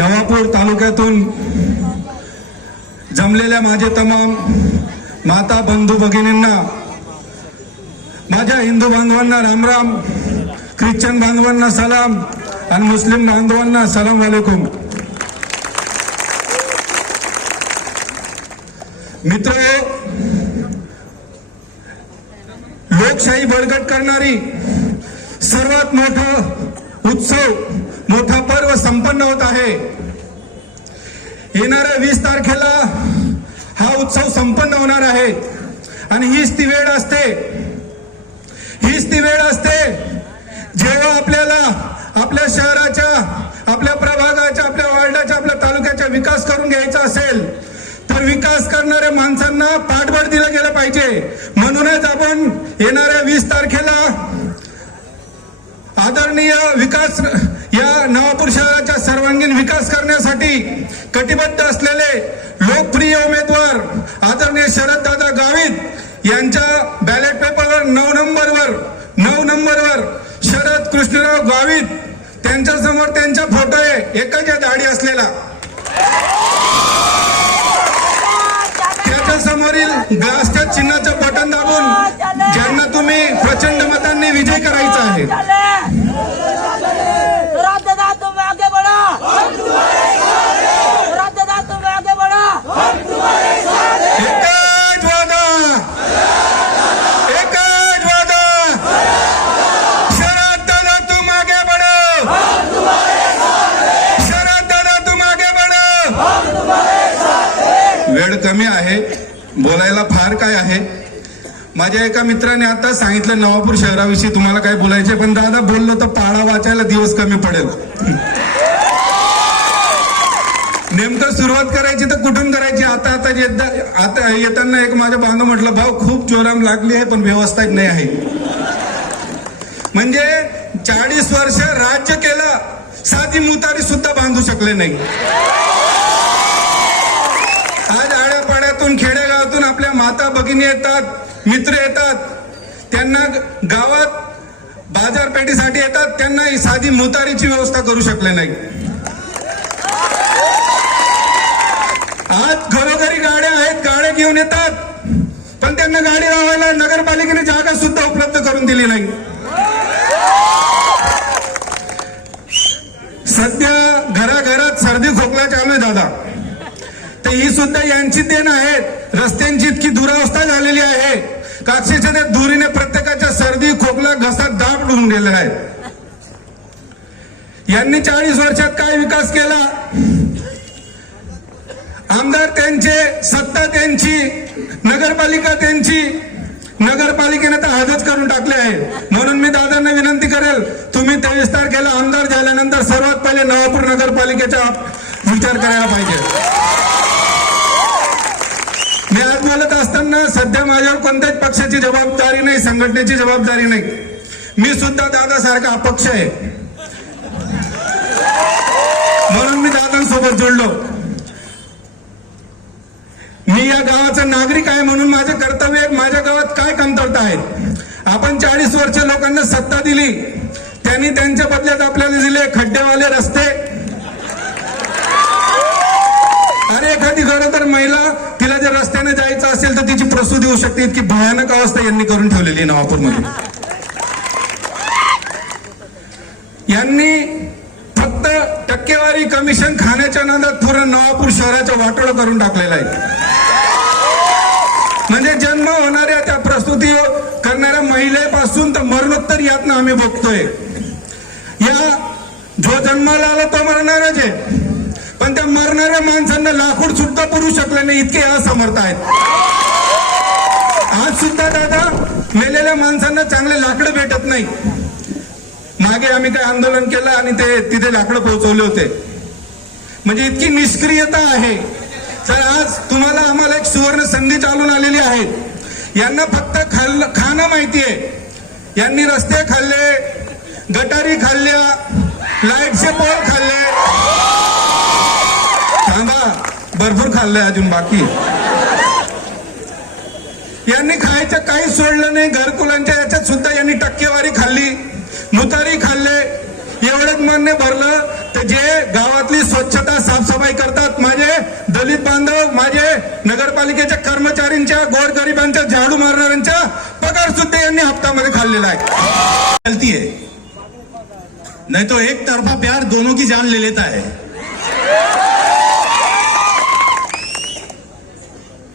नवापूर तालुक्यातून जमलेल्या माझे तमाम माता बंधू भगिनींना, माझ्या हिंदू बांधवांना रामराम, ख्रिश्चन बांधवांना सलाम आणि मुस्लिम बांधवांना सलाम वालेकुम. मित्र, लोकशाही बळकट करणारी सर्वात मोठा उत्सव, मोठा पर्व संपन्न होत आहे. येणाऱ्या 20 तारखेला हा उत्सव संपन्न होणार आहे आणि हीच ती वेळ असते जेव्हा आपल्याला आपल्या शहराच्या, आपल्या प्रभागाच्या, आपल्या वार्डाच्या, आपल्या तालुक्याचा विकास करून घ्यायचा असेल तर विकास करणाऱ्या माणसांना पाठबळ दिलं गेलं पाहिजे. म्हणूनच आपण येणाऱ्या 20 तारखेला आदरणीय विकास, या नवापूर शहराचा सर्वांगीण विकास करण्यासाठी कटिबद्ध असलेले लोकप्रिय उमेदवार आदरणीय शरददादा गावित यांच्या बॅलेट पेपरवर 9 नंबरवर शरद कृष्णराव गावित, त्यांच्या समोर त्यांचा फोटो आहे, एकाच्या दाढी असलेला. त्याच्या समोरील ग्लासच्या चिन्हाचं बटन दाबून ज्यांना तुम्ही प्रचंड मतांनी विजय करायचा आहे. वेळ कमी आहे, बोलायला फार काय आहे. माझ्या एका मित्राने आता सांगितलं नवापूर शहराविषयी तुम्हाला काय बोलायचे, पण दादा बोललो तर पाढा वाचायला दिवस कमी पडेल. नेमकं सुरुवात करायची तर कुठून करायची? आता येताना एक माझ्या बांधव म्हटलं, भाऊ खूप जोराम लागली आहे पण व्यवस्था नाही आहे. म्हणजे 40 वर्ष राज्य केलं, साधी मुतारी सुद्धा बांधू शकले नाही. आज आड्यापाड्यातून, खेडेगावातून आपल्या माता भगिनी येतात, मित्र येतात, त्यांना गावात बाजारपेठेसाठी येतात, त्यांना साधी मुतारीची व्यवस्था करू शकले नाही. आज घरोघरी गाड्या आहेत, गाड्या घेऊन येतात, पण त्यांना गाडी लावायला नगरपालिकेने जागा सुद्धा उपलब्ध करून दिली नाही. सध्या घराघरात सर्दी खोकला चालू आहे दादा, तर ही सुद्धा यांची देण आहेत. रस्त्यांची इतकी दुरावस्था झालेली आहे का अक्षरशः त्या धुरीने प्रत्येकाच्या सर्दी खोकला घसात दाब उडून गेलेला आहे. यांनी 40 वर्षात काय विकास केला? आमदार त्यांचे, सत्ता त्यांची, नगरपालिका त्यांची, नगरपालिकेने तर हदच करून टाकले आहे. म्हणून मी दादांना विनंती करेल, तुम्ही 23 तारखेला आमदार झाल्यानंतर सर्वात पहिले नवापूर नगरपालिकेचा विचार करायला पाहिजे. मी आज बोलत असताना सध्या माझ्यावर कोणत्याच पक्षाची जबाबदारी नाही, संघटनेची जबाबदारी नाही. मी सुद्धा दादासारखा अपक्ष आहे, म्हणून मी दादांसोबत जोडलो. मी या गावाचा नागरिक आहे म्हणून माझे कर्तव्य, माझ्या गावात काय कमतरता आहेत. आपण 40 वर्ष लोकांना सत्ता दिली, त्यांनी त्यांच्या बदल्यात आपल्याला दिले खड्डेवाले रस्ते. अरे एखादी गरोदर महिला, तिला जर रस्त्याने जायचं असेल तर तिची प्रसूती होऊ शकते, इतकी भयानक अवस्था यांनी करून ठेवलेली नवापूरमध्ये. यांनी फक्त टक्केवारी कमिशन खाण्याच्या नादात पूर्ण नवापूर शहराचं वाटोळं करून टाकलेलं आहे. म्हणजे जन्म होणाऱ्या, त्या प्रसूती करणाऱ्या महिलेपासून तर मरणोत्तर यातनं आम्ही बघतोय. या जो जन्माला आला तो मरणारच आहे, पण त्या मरणाऱ्या माणसांना लाकूड सुद्धा पुरू शकले नाही, इतके असमर्थ आहेत. आज सुद्धा दादा मेलेल्या माणसांना चांगले लाकडं भेटत नाही. मागे आम्ही काय आंदोलन केलं आणि ते तिथे लाकडं पोहोचवले होते. म्हणजे इतकी निष्क्रियता आहे. तर आज तुम्हाला आम्हाला एक सुवर्ण संधी चालून आलेली आहे. यांना फक्त खाणं माहिती आहे. यांनी रस्ते खाल्ले, गटारी खाल्ल्या, लाईटचे पोल खाल्ले, थांबा भरपूर खाल्लंय अजून बाकी. यांनी खायचं काही सोडलं नाही. घरकुलांच्या याच्यात सुद्धा यांनी टक्केवारी खाल्ली, मुतारी खाल्ले. एवढंच मान्य भरलं तर जे गावातली स्वच्छता साफसफाई करतात, माझे दलित बांधव, माझे नगरपालिकेच्या कर्मचाऱ्यांच्या, गोरगरिबांच्या, झाडू मारणाऱ्यांच्या पगार सुद्धा यांनी हप्त्यामध्ये खाल्लेला आहे. चलती है, नहीं तो एक तरफा प्यार दोनों की जान ले लेता है.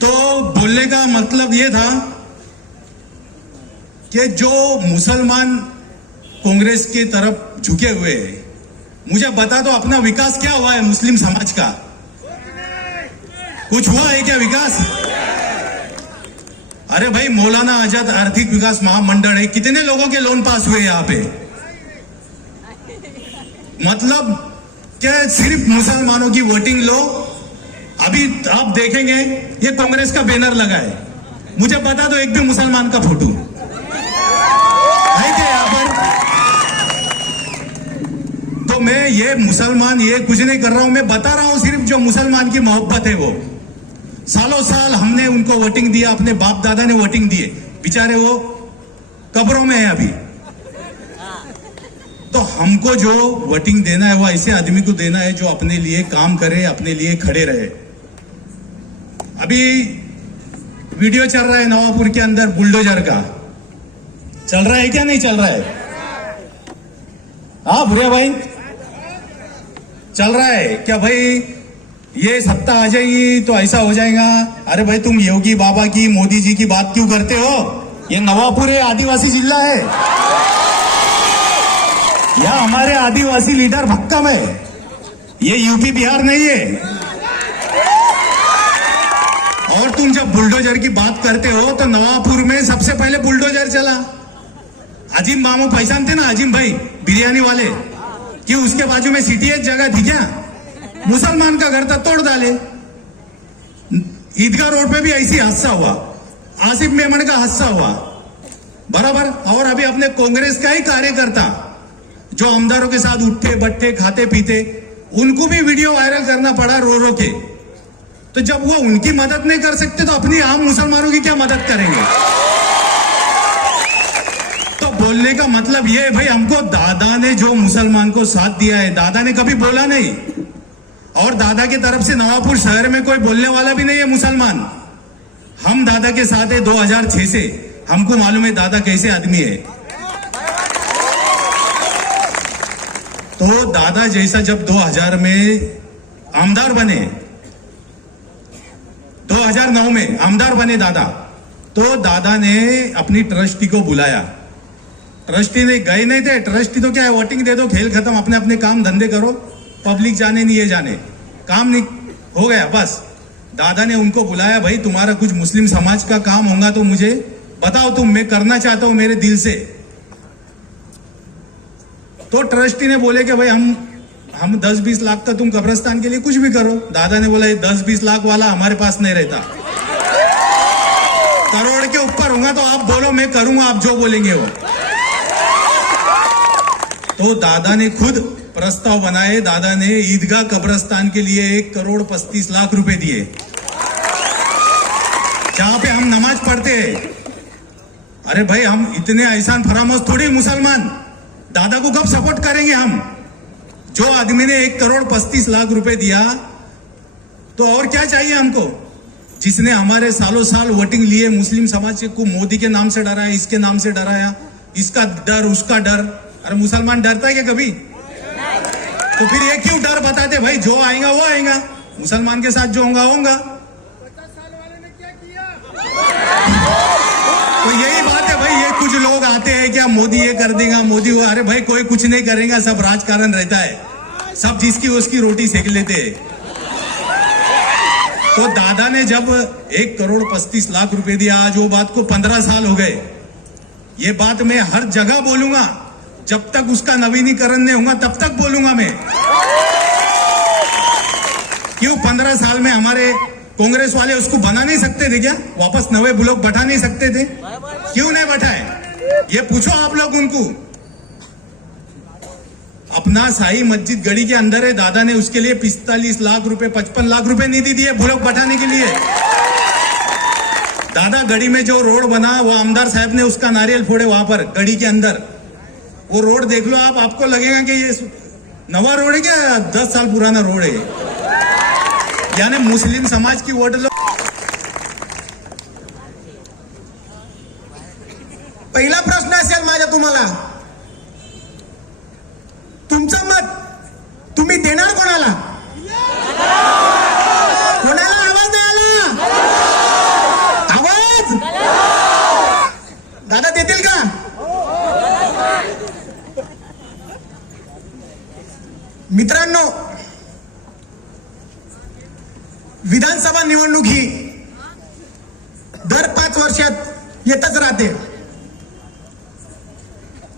तो बोलने का मतलब ये था कि जो मुसलमान कांग्रेस की तरफ झुके हुए हैं, मुझे बता दो अपना विकास क्या हुआ है मुस्लिम समाज का? कुछ हुआ है क्या विकास? अरे भाई, मौलाना आजाद आर्थिक विकास महामंडल है, कितने लोगों के लोन पास हुए यहां पे? मतलब क्या सिर्फ मुसलमानों की वोटिंग लो? अभी आप देखेंगे ये कांग्रेस का बैनर लगा है, मुझे बता दो एक भी मुसलमान का फोटो है क्या यहां पर? तो मैं ये मुसलमान ये कुछ नहीं कर रहा हूं, मैं बता रहा हूं सिर्फ जो मुसलमान की मोहब्बत है वो सालों साल हमने उनको वोटिंग दिया, अपने बाप दादा ने वोटिंग दिए, बेचारे वो कब्रों में है अभी. तो हमको जो वोटिंग देना है वो ऐसे आदमी को देना है जो अपने लिए काम करे, अपने लिए खड़े रहे. अभी वीडियो चल रहा है नवापुर के अंदर बुलडोजर का, चल रहा है क्या नहीं चल रहा है? हाँ भूरिया भाई, चल रहा है क्या भाई? ये सत्ता आ जाएगी तो ऐसा हो जाएगा. अरे भाई, तुम योगी बाबा की, मोदी जी की बात क्यों करते हो? ये नवापुर है, आदिवासी जिला है. यहाँ हमारे आदिवासी लीडर भक्कम है, ये यूपी बिहार नहीं है. और तुम जब बुलडोजर की बात करते हो तो नवापुर में सबसे पहले बुलडोजर चला. अजीम मामू पहचानते ना, अजीम भाई बिरयानी वाले, कि उसके बाजू में सीटीएच जगह थी क्या? मुसलमान का घर था, तोड़ डाले. ईदगाह रोड पे भी ऐसी हादसा हुआ, आसिफ मेमन का हादसा हुआ बराबर. और अभी अपने कांग्रेस का ही कार्यकर्ता जो आमदारों के साथ उठे बैठे खाते पीते, उनको भी वीडियो वायरल करना पड़ा रो रो के. तो जब वो उनकी मदद नहीं कर सकते तो अपनी आम मुसलमानों की क्या मदद करेंगे? तो बोलने का मतलब ये है भाई, हमको दादा ने जो मुसलमान को साथ दिया है, दादा ने कभी बोला नहीं. और दादा की तरफ से नवापुर शहर में कोई बोलने वाला भी नहीं है मुसलमान. हम दादा के साथ है 2006 से, हमको मालूम है दादा कैसे आदमी है. तो दादा जैसा जब 2000 में आमदार बने, 2009 में आमदार बने दादा, तो दादा ने अपनी ट्रस्टी को बुलाया. ट्रस्टी ने गए नहीं थे, ट्रस्टी तो क्या है, वोटिंग दे दो, खेल खत्म, अपने अपने काम धंधे करो, पब्लिक जाने नहीं ये जाने, काम नहीं हो गया बस. दादा ने उनको बुलाया, भाई तुम्हारा कुछ मुस्लिम समाज का काम होगा तो मुझे बताओ, तुम, मैं करना चाहता हूं मेरे दिल से. तो ट्रस्टी ने बोले कि भाई हम 10-20 लाख का तुम कब्रिस्तान के लिए कुछ भी करो. दादा ने बोला 10-20 लाख वाला हमारे पास नहीं रहता, करोड़ के ऊपर होगा तो आप बोलो, मैं करूंगा, आप जो बोलेंगे वो. तो दादा ने खुद प्रस्ताव बनाए, दादा ने ईदगाह कब्रिस्तान के लिए 1,35 लाख रुपए दिए, जहां पे हम नमाज पढ़ते हैं. अरे भाई, हम इतने एहसान फरामोश थोड़ी मुसलमान, दादा को कब सपोर्ट करेंगे हम? जो आदमी ने 1,35 लाख रुपए दिया, तो और क्या चाहिए हमको? जिसने हमारे सालों साल वोटिंग लिए, मुस्लिम समाज को मोदी के नाम से डराया, इसके नाम से डराया, इसका डर उसका डर. अरे मुसलमान डरता है क्या कभी? तो फिर ये क्यों डर बताते? भाई जो आएगा वो आएगा, मुसलमान के साथ जो होगा होगा. 50 साल वाले ने क्या किया? तो यही बात है भाई. ये कुछ लोग आते हैं क्या, मोदी ये कर देगा, मोदी वो. अरे भाई, कोई कुछ नहीं करेगा, सब राजकारण रहता है, सब जिसकी उसकी रोटी सेक लेते हैं. तो दादा ने जब 1,35 लाख रुपए दिया, आज वो बात को 15 साल हो गए. ये बात मैं हर जगह बोलूंगा, जब तक उसका नवीनीकरण नहीं होगा तब तक बोलूंगा मैं. क्यों 15 साल में हमारे कांग्रेस वाले उसको बना नहीं सकते थे क्या? वापस नवे ब्लॉक बैठा नहीं सकते थे? क्यों नहीं बैठाए? ये पूछो आप लोग उनको. अपना शाही मस्जिद गढ़ी के अंदर है, दादा ने उसके लिए 45 लाख रुपए 55 लाख रुपए निधि दिए ब्लॉक बैठाने के लिए. दादा गढ़ी में जो रोड बना, वो आमदार साहब ने उसका नारियल फोड़े वहां पर गढ़ी के अंदर. वो रोड देख लो आप, आपको लगेगा कि ये नवा रोड है क्या 10 साल पुराना रोड है यानी मुस्लिम समाज की वोट लो पहिला प्रश्न असेल माझ्या तुम्हाला, तुमचं मत तुम्ही देणार कोणाला? कोणाला आवाज नाही आला? आवाज दादा देतील का? मित्रांनो, विधानसभा निवडणूक ही दर 5 वर्षात येतच राहते.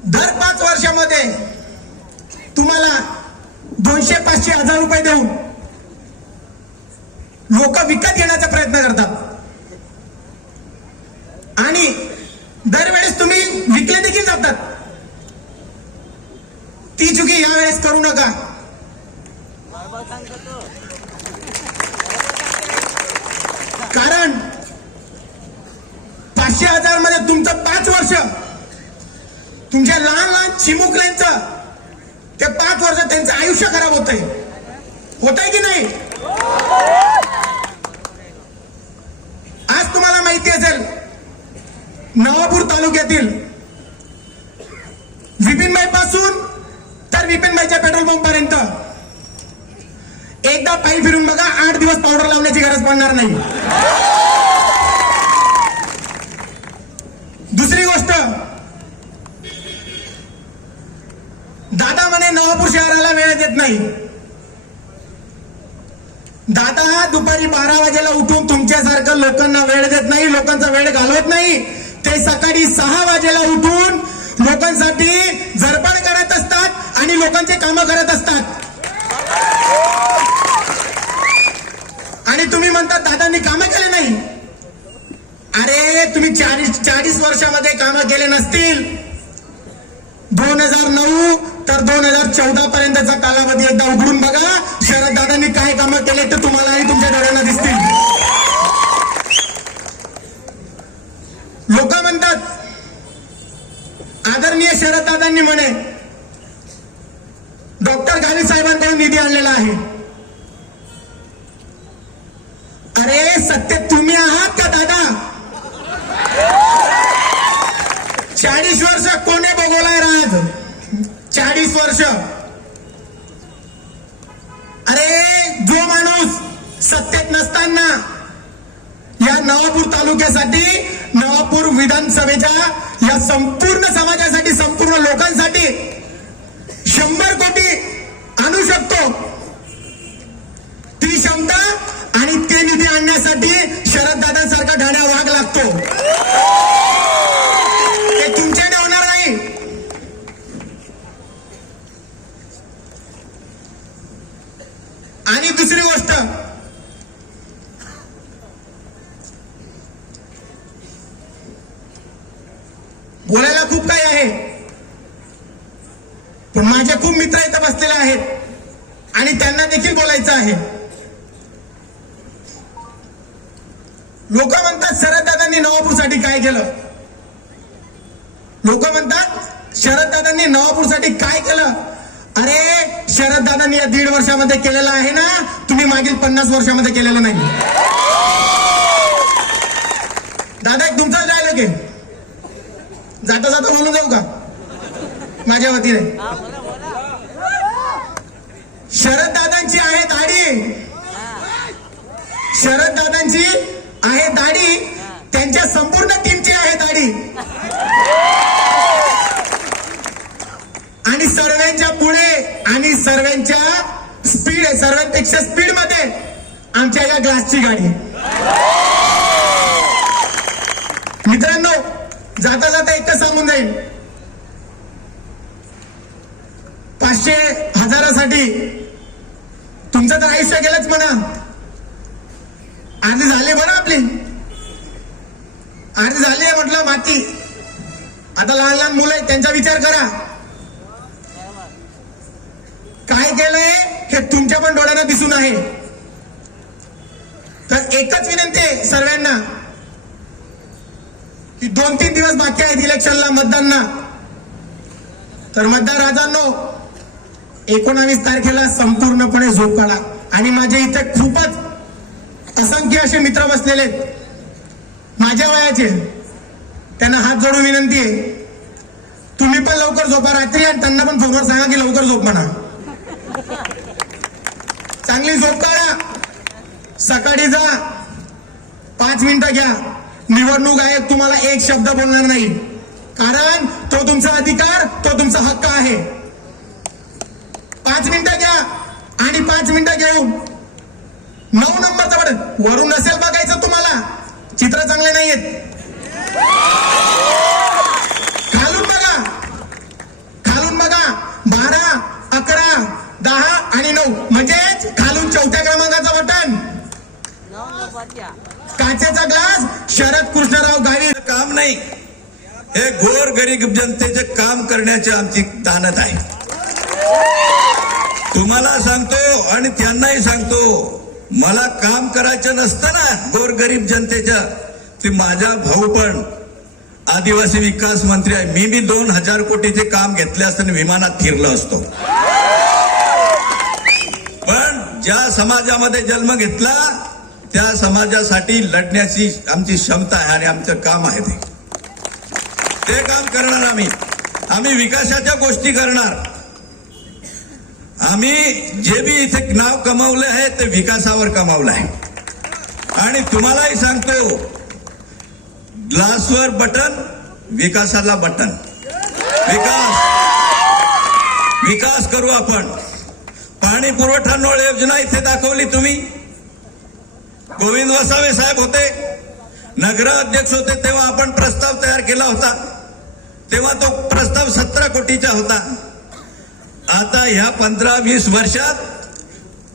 दर 5 वर्षामध्ये तुम्हाला 200-500 हजार रुपये देऊन लोक विकत घेण्याचा प्रयत्न करतात आणि दरवेळेस तुम्ही विकले देखील जातात. ती चुकी यावेळेस करू नका. कारण 500,000 मध्ये तुमचं 5 वर्ष, तुमच्या लहान लहान चिमुकल्यांचं ते 5 वर्ष त्यांचं आयुष्य खराब होतंय की नाही? आज तुम्हाला माहिती असेल, नवापूर तालुक्यातील विपिनभाई पासून तर विपिनभाईच्या पेट्रोल पंप पर्यंत एकदा पायी फिरून बघा, 8 दिवस पावडर लावण्याची गरज पडणार नाही. दुसरी गोष्ट, दादा म्हणे नवापूर शहराला वेळ देत नाही. दादा दुपारी 12 वाजेला उठून तुमच्यासारखं लोकांना वेळ देत नाही, लोकांचा वेळ घालवत नाही. ते सकाळी 6 वाजेला उठून लोकांसाठी झरपड करत असतात आणि लोकांचे कामं करत असतात. आणि तुम्ही म्हणता दादांनी कामं केले नाही. अरे तुम्ही 40 वर्षामध्ये कामं केले नसतील. 2009 तर 2014 पर्यंतचा कालावधी एकदा उघडून बघा. शरद दादांनी काय कामं केले ते तुम्हालाही तुमच्या डोळ्यांना दिसतील. लोक म्हणतात आदरणीय शरद दादांनी म्हणे डॉक्टर गावी साहेबांकडून निधी आणलेला आहे. अरे सत्तेत तुम्ही आहात का दादा? 40 वर्ष कोणी भोगवलाय राज? 40 वर्ष. अरे जो माणूस सत्तेत नसताना या नवापूर तालुक्यासाठी, नवापूर विधानसभेच्या या संपूर्ण समाजासाठी, संपूर्ण लोकांसाठी 100 कोटी आणू शकतो, ती क्षमता आणि ते निधी आणण्यासाठी शरद दादांसारखा ढाण्या वाघ लागतो. ते तुमच्याने होणार नाही. आणि दुसरी गोष्ट, बोलायला खूप काही आहे, पण माझे खूप मित्र इथं बसलेले आहेत आणि त्यांना देखील बोलायचं आहे. लोक म्हणतात शरद दादांनी नवापूरसाठी काय केलं? लोक म्हणतात शरद दादांनी नवापूरसाठी काय केलं? अरे शरद दादांनी या 1.5 वर्षामध्ये केलेलं आहे ना, तुम्ही मागील 50 वर्षामध्ये केलेलं नाही. दादा एक तुमचा डायलॉग आहे, जाता जाता बोलून जाऊ का माझ्या वतीने? शरद दादांची आहे दाढी, शरद दादांची आहे दाढी, त्यांच्या संपूर्ण टीमची आहे दाढी. आणि सर्वांच्या पुढे आणि सर्वांच्या स्पीड आहे, सर्वांपेक्षा स्पीड मध्ये आमच्या या ग्लासची गाडी. मित्रांनो, जाता जाता एकच सांगून जाईल, 500,000साठी तुमचं तर आयुष्य गेलंच म्हणा. अर्धी झाली बरं आपली, अर्धी झाली आहे म्हटलं माती. आता लहान लहान मुलं आहेत, त्यांचा विचार करा. काय केलंय हे तुमच्या पण डोळ्यांना दिसून आहे. तर एकच विनंती आहे सर्वांना की 2-3 दिवस बाकी आहेत इलेक्शनला, मतदानला. तर मतदार राजांनो, 19 तारखेला संपूर्णपणे झोप काढा. आणि माझ्या इथे खूपच असंख्य असे मित्र बसलेले आहेत माझ्या वयाचे, त्यांना हात जोडून विनंती आहे, तुम्ही पण लवकर झोपा रात्री आणि त्यांना पण फोनवर सांगा की लवकर झोप म्हणा. चांगली झोप काढा, सकाळी जा, 5 मिनिटं घ्या. निवडणूक आयोग तुम्हाला एक शब्द बोलणार नाही, कारण तो तुमचा अधिकार, तो तुमचा हक्क आहे. 5 मिनिटं घ्या आणि 5 मिनिटं घेऊन 9 नंबरचा बटन वरून नसेल बघायचं, तुम्हाला चित्र चांगले नाहीयेत, खालून बघा, खालून बघा. 12, 11, 10 आणि 9 म्हणजेच खालून 4थ्या क्रमांकाचा बटन, काचेचा ग्लास, शरद कृष्णराव गावी. काम नाही, हे गोर गरीब जनतेचे काम करण्याची आमची दानत आहे. तुम्हाला सांगतो आणि त्यांनाही सांगतो, मला काम करायचं नसतं ना गोर गरीब जनतेच्या, ते माझा भाऊ पण आदिवासी विकास मंत्री आहे, मी बी 2000 कोटीचे काम घेतले असताना विमानात फिरलो असतो. पण ज्या समाजामध्ये जन्म घेतला त्या समाजासाठी लढण्याची आमची क्षमता आहे आणि आमचं काम आहे. ते काम करणार आम्ही विकासाच्या गोष्टी करणार. आम्ही जे बी इथे नाव कमावलं आहे ते विकासावर कमावलं आहे. आणि तुम्हालाही सांगतो, ग्लासवर बटन, विकासाला बटन. विकास करू आपण. पाणी पुरवठा नळ योजना इथे दाखवली तुम्ही. गोविंद वसावे साहेब होते, नगराध्यक्ष होते, तेव्हा आपण प्रस्ताव तयार केला होता. तेव्हा तो प्रस्ताव 17 कोटीचा होता. आता ह्या 15-20 वर्षात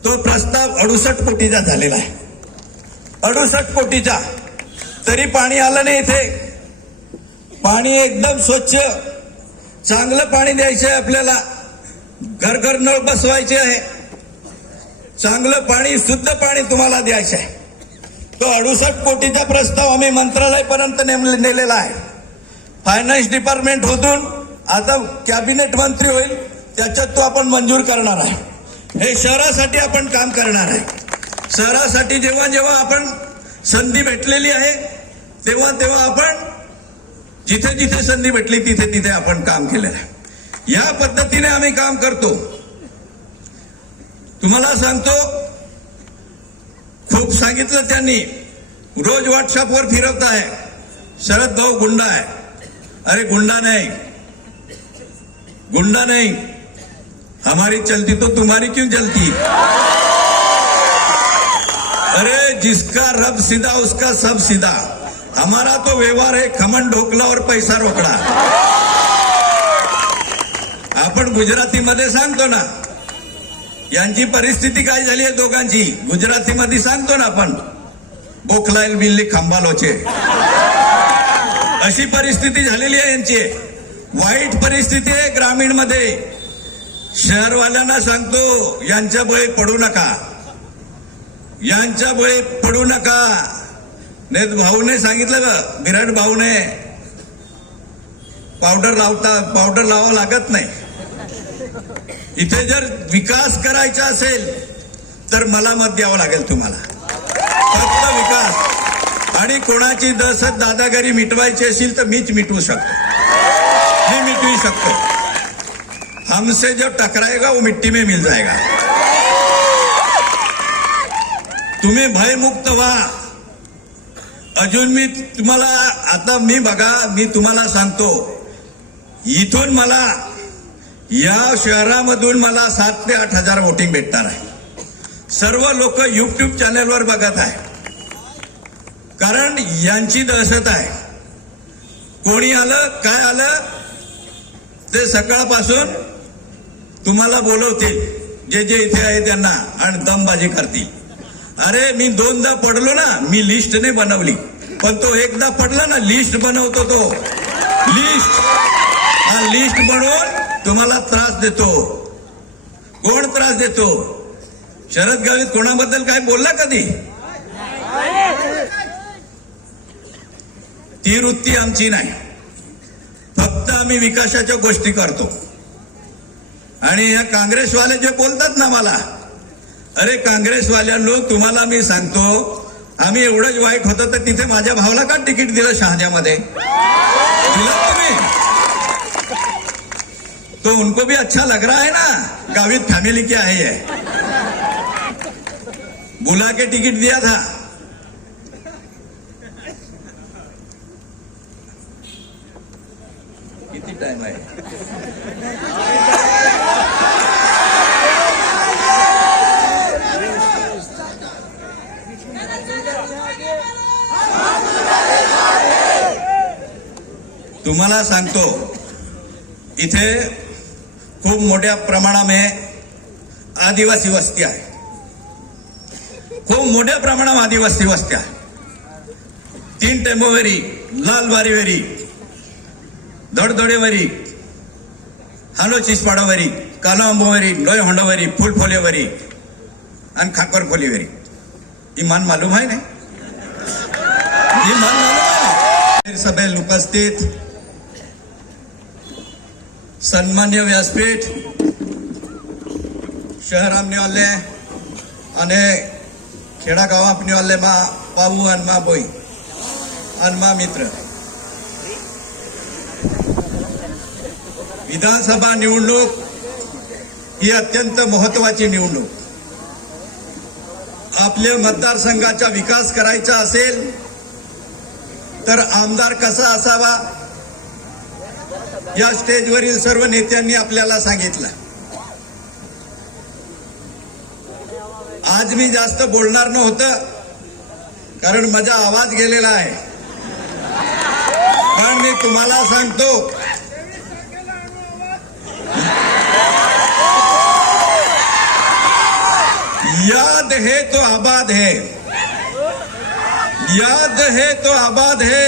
तो प्रस्ताव 68 कोटीचा झालेला आहे. 68 कोटीचा. तरी पाणी आलं नाही इथे. पाणी एकदम स्वच्छ चांगलं पाणी द्यायचं आहे आपल्याला. घर घर नळ बसवायचे आहे. चांगलं पाणी, शुद्ध पाणी तुम्हाला द्यायचं आहे. तो 68 कोटीचा प्रस्ताव आम्ही मंत्रालयापर्यंत नेलेला आहे. फायनान्स डिपार्टमेंट होतून आता कॅबिनेट मंत्री होईल, त्याच्यात तो आपण मंजूर करणार आहे. हे शहरासाठी आपण काम करणार आहे. शहरासाठी जेव्हा जेव्हा आपण संधी भेटलेली आहे तेव्हा तेव्हा आपण जिथे जिथे संधी भेटली तिथे तिथे आपण काम केलेलं आहे. या पद्धतीने आम्ही काम करतो. तुम्हाला सांगतो, खूप सांगितलं त्यांनी, रोज व्हॉट्सअपवर फिरवत आहे शरद भाऊ गुंडा आहे. अरे गुंडा नहीं, गुंडा नहीं, हमारी चलती तो तुम्हारी क्यों चलती? अरे जिसका रब सीधा उसका सब सीधा. हमारा तो व्यवहार है खमन ढोकला और पैसा रोकडा. आपण गुजरातीमध्ये सांगतो ना, यांची परिस्थिती काय झाली आहे दोघांची, गुजरातीमध्ये सांगतो ना आपण, बोखलाईल बिल्ली खांबालोचे, अशी परिस्थिती झालेली आहे यांची. वाईट परिस्थिती आहे ग्रामीण मध्ये. शहरवाल्यांना सांगतो, यांच्या बळी पडू नका, यांच्या बळी पडू नका. नाही भाऊने सांगितलं का, विराट भाऊने, पावडर लावावं लागत नाही. इथे जर विकास करायचा असेल तर मला मत द्यावं लागेल तुम्हाला. फक्त विकास. आणि कोणाची दहशत दादागिरी मिटवायची असेल तर मीच मिटवू शकतो, मी मिटवू शकतो. हमसे जो टकराएगा वो मिट्टी में मिल जाएगा. तुम्ही भयमुक्त व्हा. अजून मी तुम्हाला आता मी तुम्हाला सांगतो, इथून मला या शहरामधून मला 7 ते 8 हजार वोटिंग भेटणार आहे. सर्व लोक युट्यूब चॅनलवर बघत आहे, कारण यांची दहशत आहे. कोणी आलं काय आलं ते सकाळपासून तुम्हाला बोलवतील, जे जे इथे आहे त्यांना, आणि दमबाजी करतील. अरे मी 2दा पडलो ना, मी लिस्ट नाही बनवली, पण तो एकदा पडला ना, लिस्ट बनवतो तो, लिस्ट. हा लिस्ट बनवून तुम्हाला त्रास देतो. कोण त्रास देतो? शरद गावित कोणाबद्दल काय बोलला कधी? ती वृत्ती आमची नाही. फक्त आम्ही विकासाच्या गोष्टी करतो. आणि या काँग्रेसवाले जे बोलतात ना मला, अरे काँग्रेसवाल्यांनो तुम्हाला मी सांगतो, आम्ही एवढंच वाईट होतं तर तिथे माझ्या भावाला का तिकीट दिलं शहाजामध्ये? दिलं तुम्ही? तो उनको भी अच्छा लग रहा है ना, गावित फैमिली क्या है ये, बुला के टिकट दिया था। किती टाइम आहे? तुम्हाला सांगतो, इथे खूप मोठ्या प्रमाणामध्ये आदिवासी वस्ती आहे, खूप मोठ्या प्रमाणात आदिवासी वस्त्या, 3 टेंबोवेरी, लालबारीवेरी, दडदडेवरी, हालो चिसपाडावरी, कालांबोवरी, लोय होंडोवरी, फुलफोलेवरी आणि खाकरफोलीवरी। ही मान मालूम आहे ना? ही मान मालूम आहे? सभेला उपस्थित सन्मान्य व्यासपीठ, शहर आमनेवाले आणि खेडागाव आपनेवाले मा पाहू आणि मा बोई आणि मा मित्र, विधानसभा निवडणूक ही अत्यंत महत्वाची निवडणूक। आपल्या मतदारसंघाचा विकास करायचा असेल तर आमदार कसा असावा या स्टेजवरील सर्व नेत्यांनी आपल्याला सांगितलं। आज मी जास्त बोलणार नव्हतं कारण माझा आवाज गेलेला आहे, पण मी तुम्हाला सांगतो, याद है तो आबाद है, याद है तो आबाद है,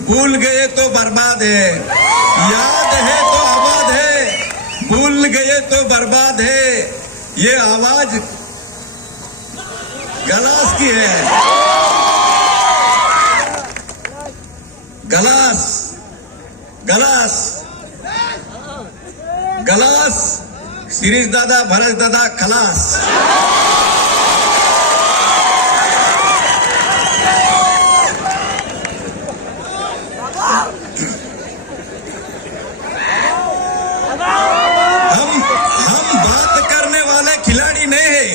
भूल गए तो बर्बाद है, याद है तो आबाद है, भूल गए तो बर्बाद है। ये आवाज गलास की है, गलास गलास गलास, शिरीष दादा, भरत दादा, खलास। हम बात करने वाले खिलाड़ी नहीं है,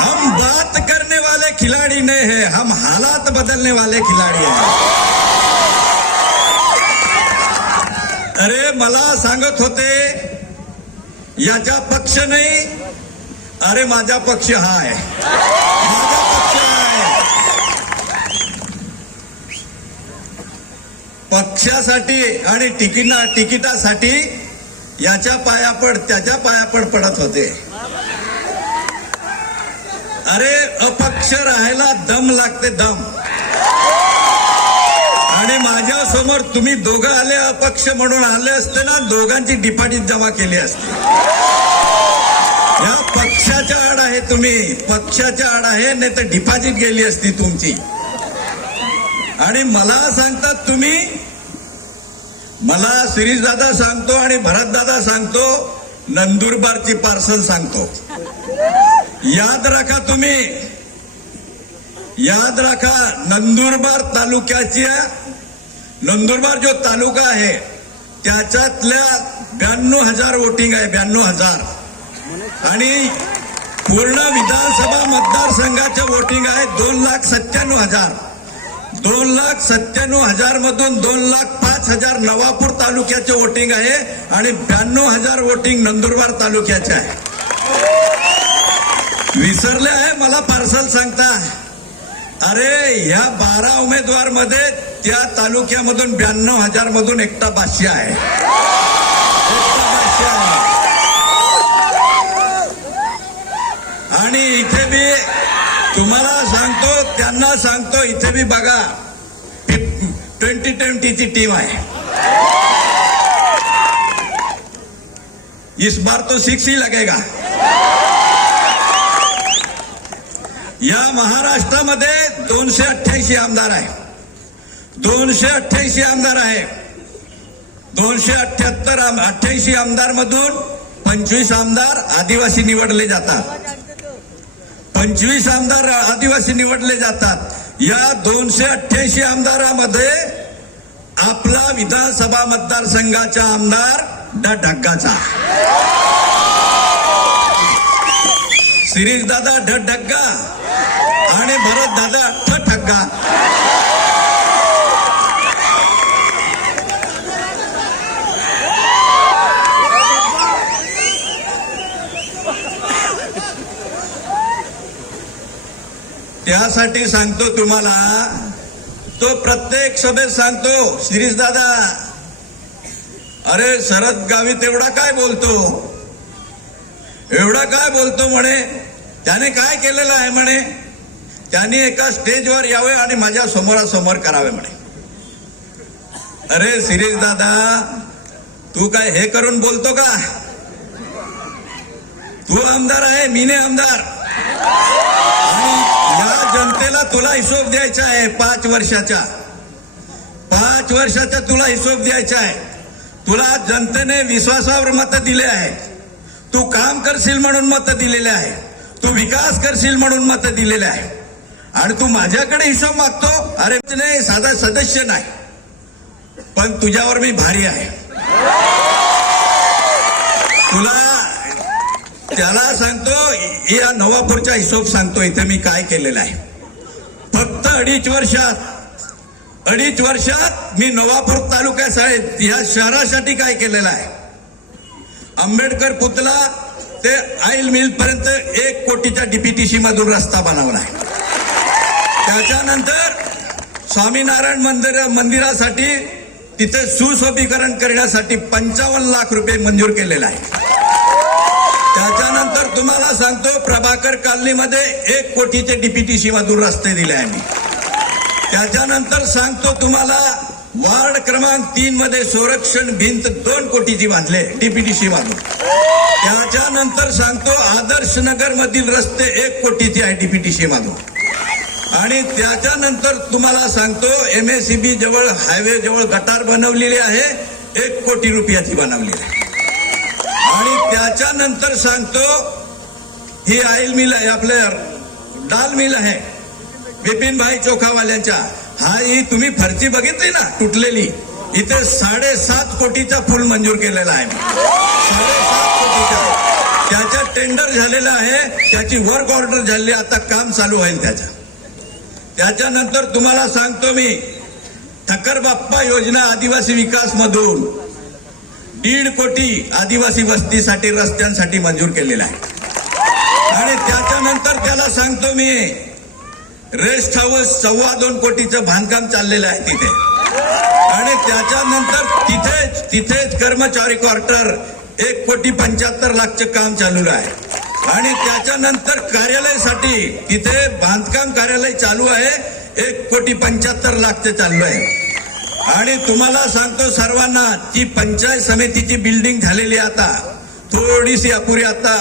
हम बात करने वाले खिलाड़ी नहीं है, हम हालात बदलने वाले खिलाड़ी हैं। अरे मला सांगत होते याचा पक्ष नाही, अरे माझा पक्ष हा आहे, माझा पक्ष आहे। पक्षासाठी आणि तिकिटासाठी याच्या पायापड त्याच्या पायापड पडत होते। अरे अपक्ष राहायला दम लागते, दम। आणि माझ्या समोर तुम्ही दोघं आले, अपक्ष म्हणून आले असते ना, दोघांची डिपॉझिट जमा केली असते। या पक्षाच्या आड आहे, तुम्ही पक्षाच्या आड आहे, नाही तर डिपॉझिट गेली असती तुमची। आणि मला सांगतात तुम्ही, मला शिरीष दादा सांगतो आणि भरत दादा सांगतो, नंदुरबारची पार्सल सांगतो। याद राखा तुम्ही, याद राखा, नंदुरबार तालुक्याच्या, नंदुरबार जो तालुका आहे त्याच्यातल्या 92,000 वोटिंग आहे, 92,000। आणि पूर्ण विधानसभा मतदारसंघाचं वोटिंग आहे 2,97,000। 2,97,000 मधून 2,05,000 नवापूर तालुक्याचे वोटिंग आहे आणि 92,000 वोटिंग नंदुरबार तालुक्याचे आहे। विसरले आहे मला पार्सल सांगता? अरे ह्या 12 उमेदवार मध्ये त्या तालुक्यामधून 92,000 मधून एकटा बादशाह आहे, एकटा बादशाह आहे। आणि इथे बी तुम्हाला सांगतो, त्यांना सांगतो, इथे बी बघा 2020ची टीम आहे। इस बार तो 6 ही लगेगा। या महाराष्ट्रामध्ये 288 आमदार आहे, 288 आमदार आहे। 288 आमदार मधून 25 आमदार आदिवासी निवडले जातात. 25 आमदार आदिवासी निवडले जातात. या 288 आमदारामध्ये आपला विधानसभा मतदारसंघाचा आमदार ढग्गाचा शिरीष दादा ढग्गा आणि भरत दादा ठग्गा. त्यासाठी सांगतो तुम्हाला, तो प्रत्येक सभेत सांगतो, शिरीष दादा अरे शरद गावित एवढा काय बोलतो, एवढा काय बोलतो म्हणे, त्याने काय केलेलं आहे म्हणे, त्यांनी एका स्टेजवर यावे आणि माझ्या समोरासमोर करावे म्हणे. अरे शिरीष दादा तू काय हे करून बोलतो का? तू आमदार आहे, मी नाही आमदार. आणि या जनतेला तुला हिशोब द्यायचा आहे 5 वर्षाचा. 5 वर्षाचा तुला हिशोब द्यायचा आहे. तुला जनतेने विश्वासावर मत दिले आहे. तू काम करशील म्हणून मत दिलेले आहे. तू विकास करशील म्हणून मत दिलेले आहे. आणि तू माझ्याकडे हिशोब मागतो. अरे नाही, साधा सदस्य नाही, पण तुझ्यावर मी भारी आहे. तुला त्याला सांगतो, या नवापूरचा हिशोब सांगतो इथे मी काय केलेला आहे. फक्त 2.5 वर्षात मी नवापूर तालुक्यात या शहरासाठी काय केलेलं आहे. आंबेडकर पुतला ते आईल मिल पर्यंत 1 कोटीच्या डीपीटीसी मधून रस्ता बनवला आहे. त्याच्यानंतर स्वामीनारायण मंदिरासाठी तिथे सुशोभीकरण करण्यासाठी 55 लाख रुपये मंजूर केलेला आहे. त्याच्यानंतर तुम्हाला सांगतो, प्रभाकर कॉलनीमध्ये 1 कोटीचे डीपीटीसी मधून रस्ते दिले आहे मी. त्याच्यानंतर सांगतो तुम्हाला, वार्ड क्रमांक 3 मध्ये संरक्षण भिंत 2 कोटीची बांधले डीपीटीसी मधून. त्याच्यानंतर सांगतो, आदर्श नगर मधील रस्ते 1 कोटीचे आहे डीपीटीसी मधून. आणि त्याच्यानंतर तुम्हाला सांगतो, MSCB जवळ हायवे जवळ गटार बनवलेली आहे, 1 कोटी रुपयाची बनवलेली आहे. आणि त्याच्यानंतर सांगतो, ही आईल मिल आहे, आपले डाल मिल आहे विपिन भाई चोखावाल्यांच्या. ही तुम्ही फरची बघितली ना तुटलेली, इथे 7.5 कोटीचा फुल मंजूर केलेला आहे. 7.5 कोटीचा त्याचं टेंडर झालेलं आहे, त्याची वर्क ऑर्डर झाली, आता काम चालू होईल त्याचं. त्याच्यानंतर तुम्हाला सांगतो मी, ठक्कर बाप्पा योजना आदिवासी विकास मधून 1.5 कोटी आदिवासी वस्तीसाठी रस्त्यांसाठी मंजूर केलेला आहे. आणि त्याच्यानंतर त्याला सांगतो मी, रेस्ट हाऊस 2.25 कोटीचं बांधकाम चाललेलं आहे तिथे. आणि त्याच्यानंतर तिथेच कर्मचारी क्वार्टर 1.75 कोटी काम चालू आहे. आणि त्याच्यानंतर कार्यालयासाठी तिथे बांधकाम कार्यालय चालू आहे, 1.75 कोटी चालू आहे. आणि तुम्हाला सांगतो सर्वांना, ती पंचायत समितीची बिल्डिंग झालेली आता थोडीशी अपुरी. आता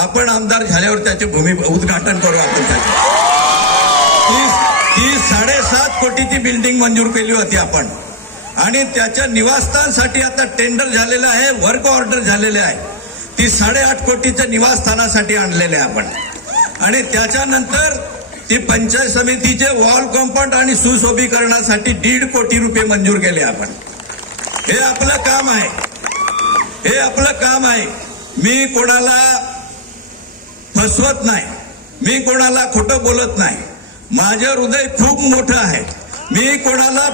आपण आमदार झाल्यावर त्याचे उद्घाटन करू आपण त्याचे. ती 7.5 कोटीची बिल्डिंग मंजूर केली होती आपण. आणि त्याच्या निवासस्थानासाठी आता टेंडर झालेलं आहे, वर्क ऑर्डर झालेले आहे. ती 8.5 कोटीच्या निवासस्थानासाठी आणलेले आहे आपण. आणि त्याच्यानंतर ती पंचायत समितीचे वॉल कॉम्पाऊंड आणि सुशोभीकरणासाठी 1.5 कोटी रुपये मंजूर केले आपण. हे आपलं काम आहे, हे आपलं काम आहे. मी कोणाला फसवत नाही, मी कोणाला खोटं बोलत नाही. माझं हृदय खूप मोठं आहे. मी कोणाला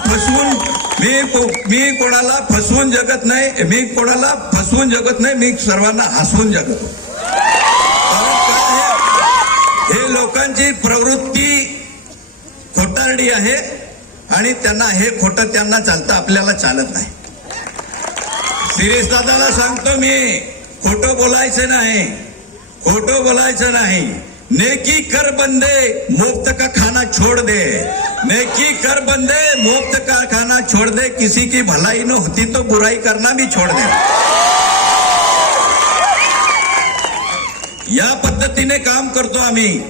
फसवून जगत नाही, मी कोणाला फसवून जगत नाही, मी सर्वांना हसवून जगतो. कारण काय आहे, हे लोकांची प्रवृत्ती खोटारडी आहे आणि त्यांना हे खोटं त्यांना चालतं, आपल्याला चालत नाही. शिरीष दादाला सांगतो मी, खोटं बोलायचं नाही, खोटं बोलायचं नाही. नेकी कर बंदे मुफ्त का खाना छोड़ दे, नेकी कर बंदे मुफ्त का खाना छोड़ दे, किसी की भलाई न होती तो बुराई करना भी छोड़ दे. या पद्धतीने काम करतो आम्ही.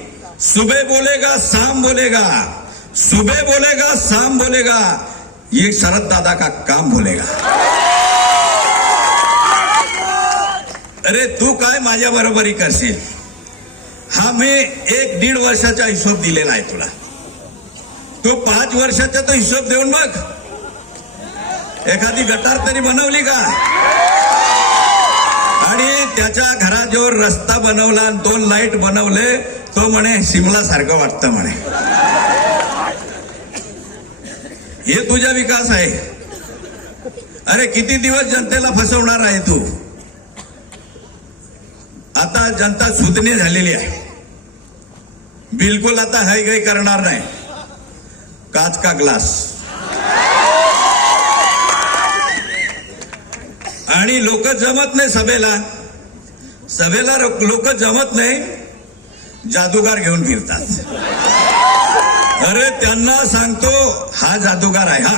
सुबह बोलेगा शाम बोलेगा, सुबह बोलेगा शाम बोलेगा, ये शरद दादा का काम बोलेगा. अरे तू काय माझ्या बरोबरी करशील? हा मी 1-1.5 वर्षाचा हिशोब दिलेला आहे तुला. तू 5 वर्षाचा तो हिशोब देऊन बघ. एखादी गटार तरी बनवली का? आणि त्याच्या घराजवळ रस्ता बनवला, 2 लाईट बनवले, तो म्हणे शिमला सारखं वाटतं म्हणे. हे तुझा विकास आहे? अरे किती दिवस जनतेला फसवणार आहे तू? आता जनता सुधनी झालेली आहे. बिलकुल आता हायगाई करणार नाही. काच का ग्लास. आणि लोक जमत नाही सभेला लोक जमत नाही, जादूगार घेऊन फिरतात. अरे त्यांना सांगतो हा जादूगार आहे. हा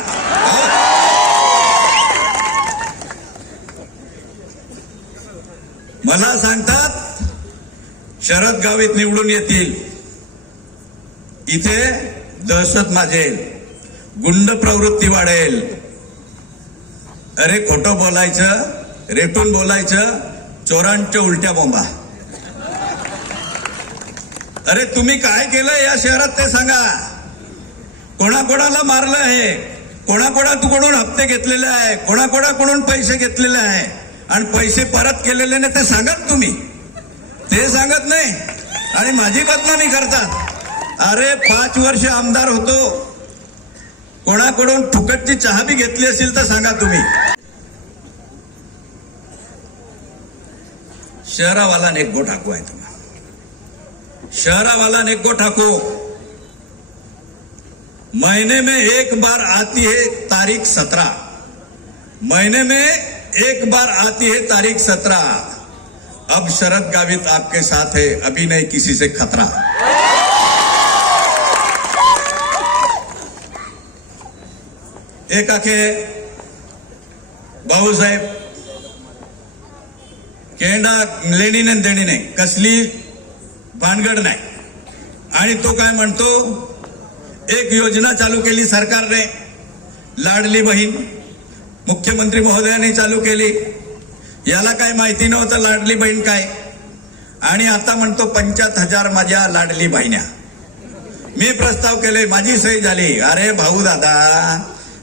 मला सांगतात शरद गावित निवडून येतील, इथे दहशत माजेल, गुंड प्रवृत्ती वाढेल. अरे खोटं बोलायचं, रेटून बोलायचं, चोरांच्या उलट्या बोंबा. अरे तुम्ही काय केलं या शहरात ते सांगा. कोणाकोणाला मारलं आहे, कोणाकोणाकडून हप्ते घेतलेले आहे, कोणाकोणाकडून पैसे घेतलेले आहे आणि पैसे परत केलेले नाही ते सांगत तुम्ही. ते सांगत नाही आणि माझी बदनामी करतात. अरे 5 वर्ष आमदार होतो, कोणाकडून फुकटची चहा बी घेतली असेल तर सांगा तुम्ही. शहरावाला नेको ठाकू आहे तुम्हाला. शहरावाला नेको ठाकू. महीने में 1 बार आती है तारीख 17. महीने में 1 बार आती है तारीख 17. अब शरद गावित आपके साथ है, अभी नहीं किसी से खतरा. एक आखे भाऊसाहेब केंडा लेणी नाही देणी नाही, कसली भानगड नाही. आणि तो काय म्हणतो, एक योजना चालू केली सरकारने, लाडली बहीण. मुख्यमंत्री महोदयाने चालू केली. याला काय माहिती नव्हतं लाडली बहीण काय. आणि आता म्हणतो 75,000 माझ्या लाडली बहिण्या. मी प्रस्ताव केले, माझी सही झाली. अरे भाऊ दादा,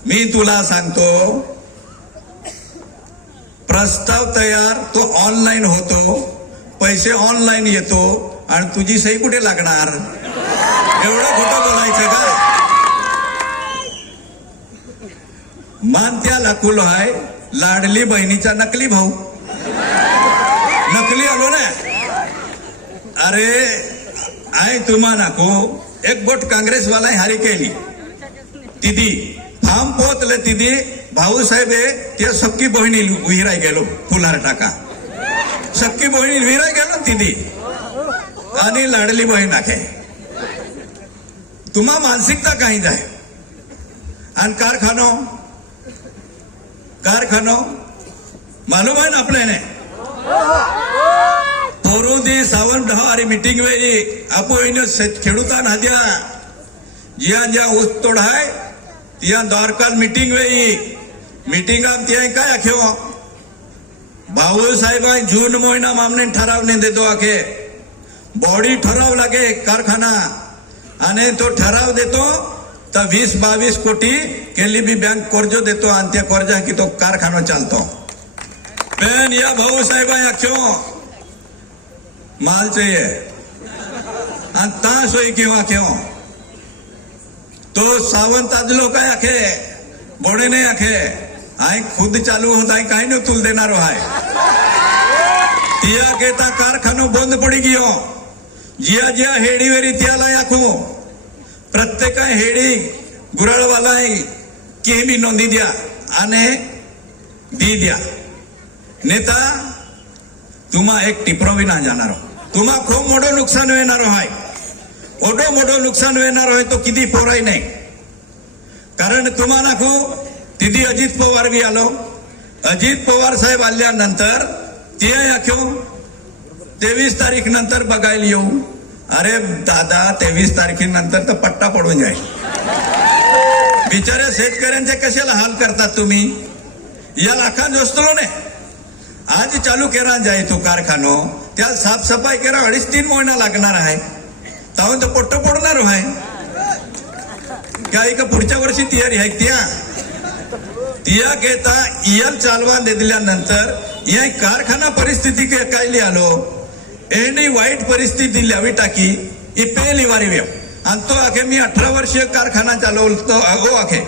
मी तुला सांगतो, प्रस्ताव तयार तो ऑनलाईन होतो, पैसे ऑनलाईन येतो आणि तुझी सही कुठे लागणार? एवढं खोटं बोलायचं का? मानत्या लाकुल आहे लाडली बहिणीचा नकली भाऊ. नकली आलो ना. अरे आय तुम्हा नाको एक बोट काँग्रेसवाला हारी केली. तिदी फार्म पोहोचले, तिदी भाऊसाहेब त्या सक्की बहिणी विहिराय गेलो, फुलार टाका. सक्की बहिणी विहिराय गेलो तिदी आणि लाडली बहीण आखे. तुम्हा मानसिकता काही जाय. आणि कारखानो मालूम आहे ना आपल्याने. पोरुदी सावंत ढवारी मीटिंग वेळी आपण खेडूता नाद्या ज्या ऊस तोड आहे त्या द्वारकाल मीटिंग वेळी मीटिंग ते काय आख्यो भाऊसाहेब जून महिना मामने ठराव नाही देतो. आखे बॉडी ठराव लागे कारखाना आणि तो ठराव देतो तर 20-22 कोटी केली बी बँक कर्ज देतो आणि त्या कर्जा की तो कारखाना चालतो. पण या भाऊसाहेब आख्यो माल चाहिए आणि ता सोई क्यों आख्यो. तो सावंत आज लोक आहे आखे बोडे नाही आखे. आई खुद चालू होत आहे, काही न तुल देणार आहे. तिया घेता कारखानो बंद पडी गयो. जिया हेडी वेरी त्याला आखो प्रत्येक हेडी गुराळवाला के बी नोंदी द्या आणि दी द्या. नेता तुम्हा एक टिपरो बी ना जाणार. तुम्हा खूप मोठं नुकसान होणार आहे. मोठं नुकसान होणार आहे तो किती पोराई नाही. कारण तुम्हाला तिथे अजित पवार बी आलो. अजित पवार साहेब आल्यानंतर ते आख्यो 23 तारीख नंतर बघायला येऊ. अरे दादा 23 तारखेनंतर तर पट्टा पडून जाईल. बिचारे शेतकऱ्यांचे कशाला हाल करतात तुम्ही. या लाखांत जोस्तलो ने आज चालू केला जाय तो कारखानो त्या साफसफाई केला 2.5-3 महिना लागणार आहे. त्याहून तो पोट्ट पडणार आहे काय का पुढच्या वर्षी तयारी आहे तिया घेता इयल चालवा दिल्यानंतर या कारखाना परिस्थिती कायली आलो एनी वाईट परिस्थिती लावी टाकी ही पेली वारी व्यव आणि तो आखे मी 18 वर्ष कारखाना चालवतो हो आखे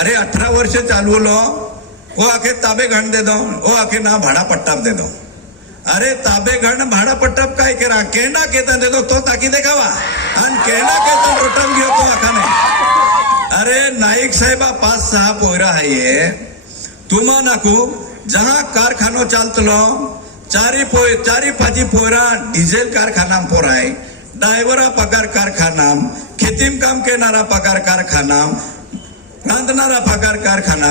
अरे 18 वर्ष चालवलो वो आखे ताबे घण दे दो वो आखे ना भाड़ा पट्टाप दे दो अरे ताबे घण भाड़ा पट्टाप काय करा केना केता दे दो तो ताकी देखावा आणि केना केता रोटम घेऊ तो आखा नाही अरे नाईक साहेबा 5-6 पोयरा आहे तुम्हा नाकू जहां कारखानो चालतलो 4-5 पोयरा डिझेल कारखाना पोर आहे ड्रायव्हरा पगार कारखाना खेतीम काम करणारा पगार कारखाना रांधणारा पगार कारखाना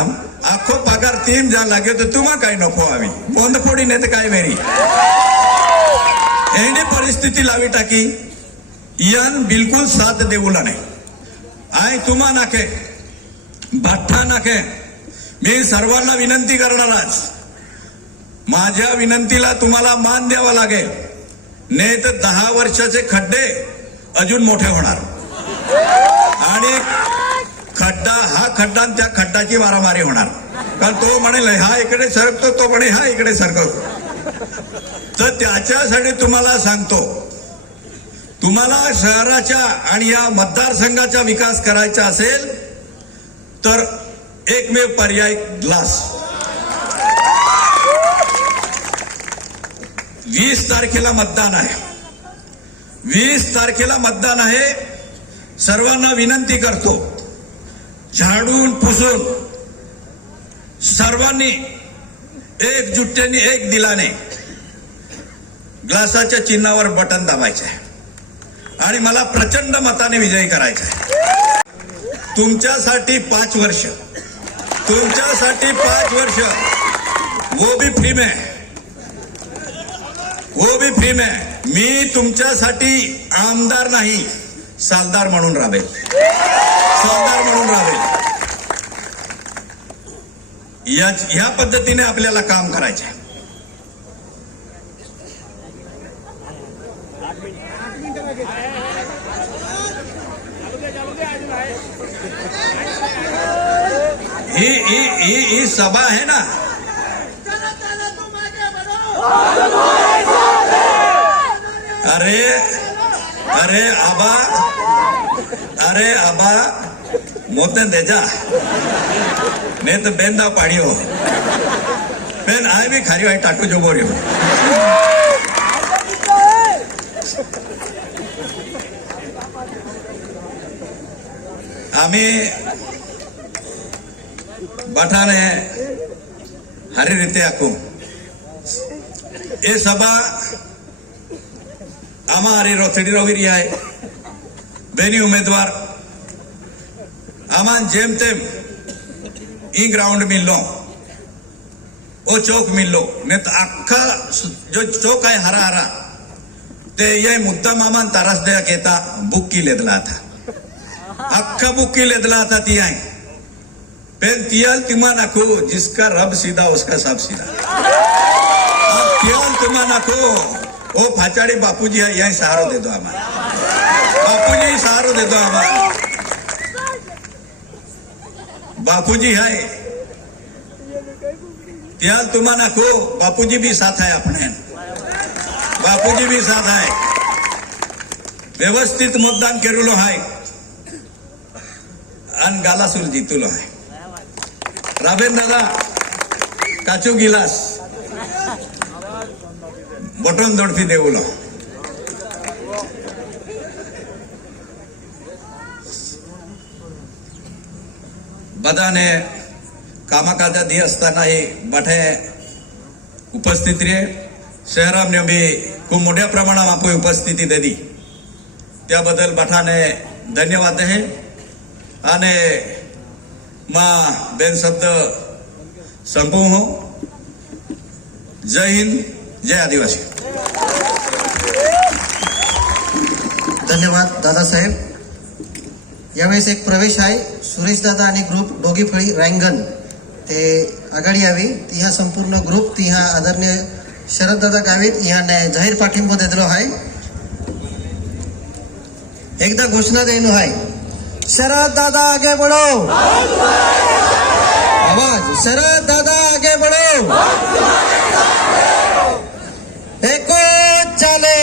आखो पगार 3 जा लागे तर तुम्हा काय नको आम्ही बंद फोडी नाही तर काय वेरी एवढी परिस्थिती लावी टाकी यान बिलकुल साथ देऊला नाही आय तुम्हा नाके बाठ्ठा नाके मी सर्वांना विनंती करणारच माझ्या विनंतीला तुम्हाला मान द्यावा लागेल नाही तर 10 वर्षाचे खड्डे अजून मोठे होणार आणि हा खड्डा त्या खड्डाची मारामारी होणार कारण तो म्हणेल हा इकडे सरकतो तो म्हणे हा इकडे सरकतो तर त्याच्यासाठी तुम्हाला सांगतो तुम्हाला शहराच्या आणि या मतदारसंघाचा विकास करायचा असेल तर एकमेव पर्याय ग्लास 20 तारखेला मतदान आहे 20 तारखेला मतदान आहे सर्वांना विनंती करतो झाडून पुसून सर्वांनी एकजुट्टीने एक दिलाने ग्लासाच्या चिन्हावर बटन दाबायचे आहे आणि मला प्रचंड मताने विजयी करायचा आहे तुमच्यासाठी 5 वर्ष तुमच्यासाठी 5 वर्ष वो भी फ्री में मी तुमच्यासाठी आमदार नाही सालदार म्हणून राबेल या पद्धतीने आपल्याला काम करायचे आहे ही सभा है ना अरे आबा मोते दे जा नहीं तो बेंदा पाड़ी हो बेन आए भी खारी वाई टाकू जो बोरियो आम्ही बठाने हरी रीते आकू ये सभा हमारी रोथड़ी रोगिरी है बेनी उम्मीदवार आमान जेम तेम ई ग्राउंड मिल लो वो चौक मिल लो नहीं तो अख्खा जो चौक है हरा हरा ते ये मुद्दा मामान तारस दया कहता बुक की लेदला था अख्खा बुक की लेदला था तिया पेन तियाल तिमा नाको जिसका रब सीधा उसका सब सीधा तियाल तिमा नाको वो फाचाड़ी बापूजी है यही सहारो दे दो हमारा बापूजी सहारो दे दो हमारा बापूजी है त्याल तुम्हारा को बापूजी भी साथ है अपने बापूजी भी साथ है व्यवस्थित मतदान केरुलो है अन गालासूर जीतुलो है राबेन दादा काचू गिलास बटन दौड़ती देवलो बधाने कामाकाजा दी असतानाही बठे उपस्थित रे शहरामध्ये भी खूप मोठ्या प्रमाणात आपण उपस्थिती दिली त्याबद्दल बठाने धन्यवाद आहे आणि मा बेन शब्द संपू हो जय हिंद जय आदिवासी धन्यवाद दादासाहेब यावेळेस एक प्रवेश आहे सुरेश दादा आणि ग्रुप डोगीफळी रँगन ते आघाडी यावी ती ह्या संपूर्ण ग्रुप ती ह्या आदरणीय शरददादा गावित ह्या जाहीर पाठिंबा देतलो आहे. एकदा घोषणा देणू आहे. शरद दादा आगे बढ़ो. आवाज. शरद दादा आगे बढ़ो. एको चाले.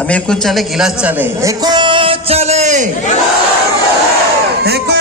आम्ही एको चाले गिलास चाले. एको चाले. एको